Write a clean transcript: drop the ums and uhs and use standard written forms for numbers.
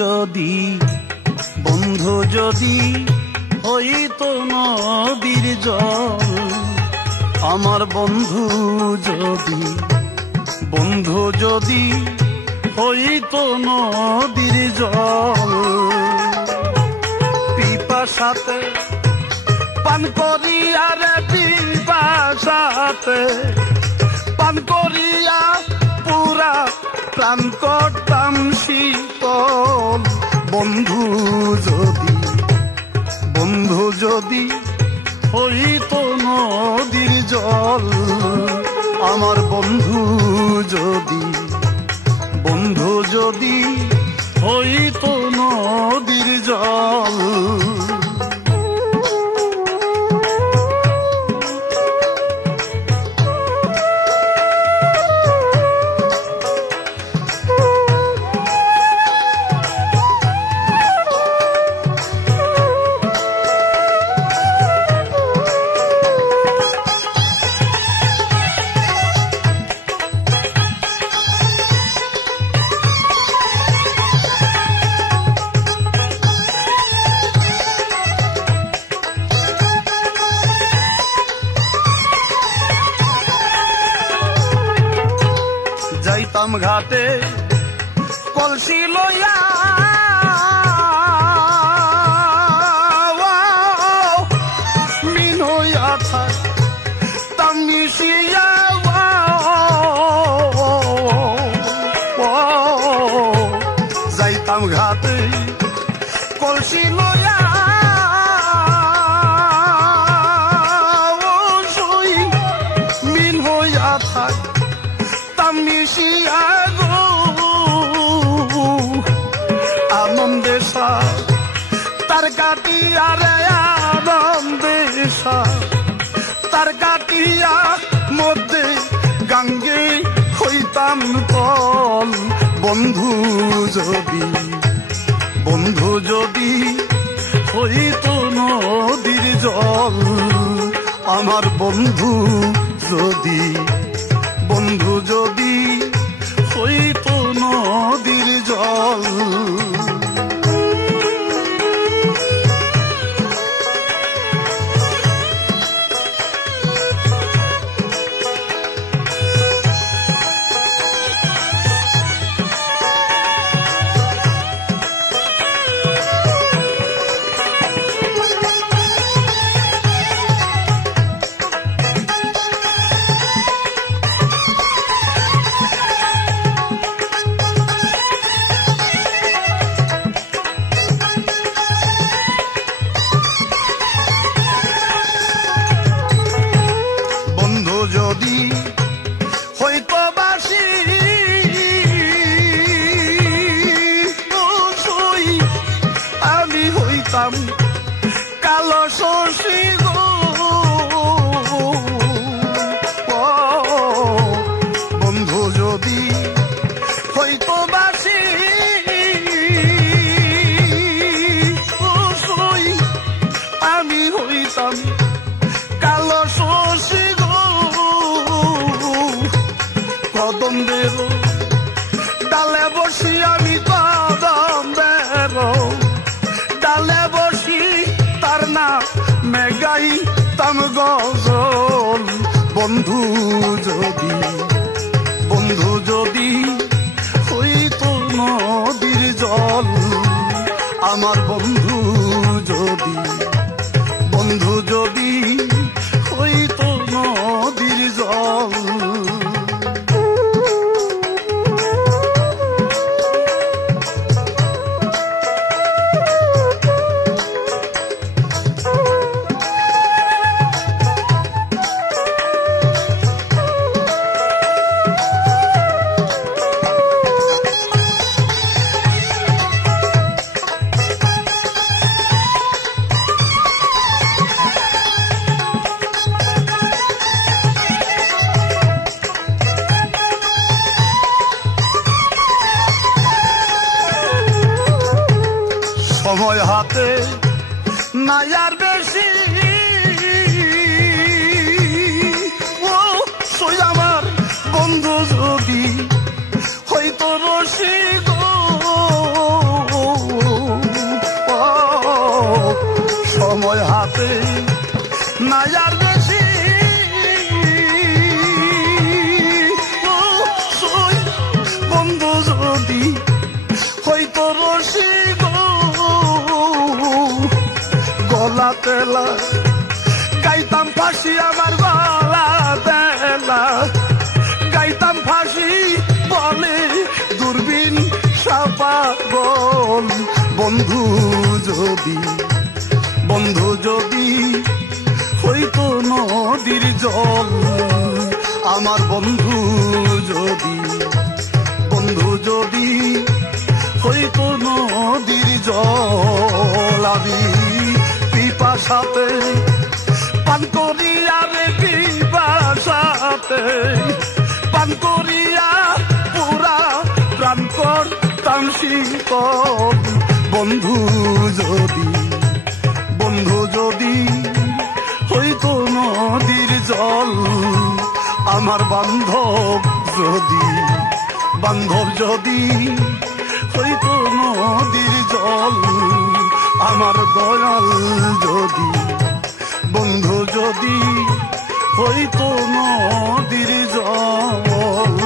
যদি বন্ধু যদি হইতো নদীর জল, আমার বন্ধু যদি হইতো নদীর জল, পিপাসাতে পান করিয়া রে পিপাসাতে পান করিয়া পুরা প্রাণ করতাম শীতল। বন্ধু যদি হইতো নদীর জল, আমার বন্ধু যদি হইতো নদীর জল। যাইতাম ঘাটে কলসি লইয়া, মিন হইয়া থাকতাম মিশিয়া, যাইতাম ঘাটে কলসি লইয়া, মিন হইয়া থাকতাম মিশিয়া গো। আনন্দে তার কাটিয়া রে আনন্দে তার কাটিয়া মধ্যে গাঙ্গে হইতাম তল। বন্ধু যদি হইতো নদীর জল, আমার বন্ধু যদি হইতো নদীর জল। যদি হইতো বাসি আমি হইতাম কালো শশী গো। বন্ধু যদি হইতো বাসি আমি হইতাম কালো শশী কদম্বের ডালে বসি আমি কদম্বের ডালে বসি তার না মেগাইতাম গজল। বন্ধু যদি হইতো নদীর জল, আমার বন্ধু যদি হইতো নদীর জল। সময় হাতে নাই আর বেশি, ও সই আমার বন্ধু যদি হইতো রসি গো। ফাঁসি গো গলা তেলা গাইতাম ফাঁসি আমার গলা তেলা গাইতাম ফাঁসি বলে দূরবীন সাপাগল বন্ধু যদি হইতো নদীর জল আমার বন্ধু যদি হইতো নদীর জল আমি পিপাসাতে পান করিয়া রে পিপাসাতে পান করিয়া পুরা প্রাণ করতাম শীতল বন্ধু যদি হইতো নদীর জল আমার বান্ধব যদি হইতো নদীর জল আমার দয়াল যদি বন্ধু যদি হইতো নদীর জল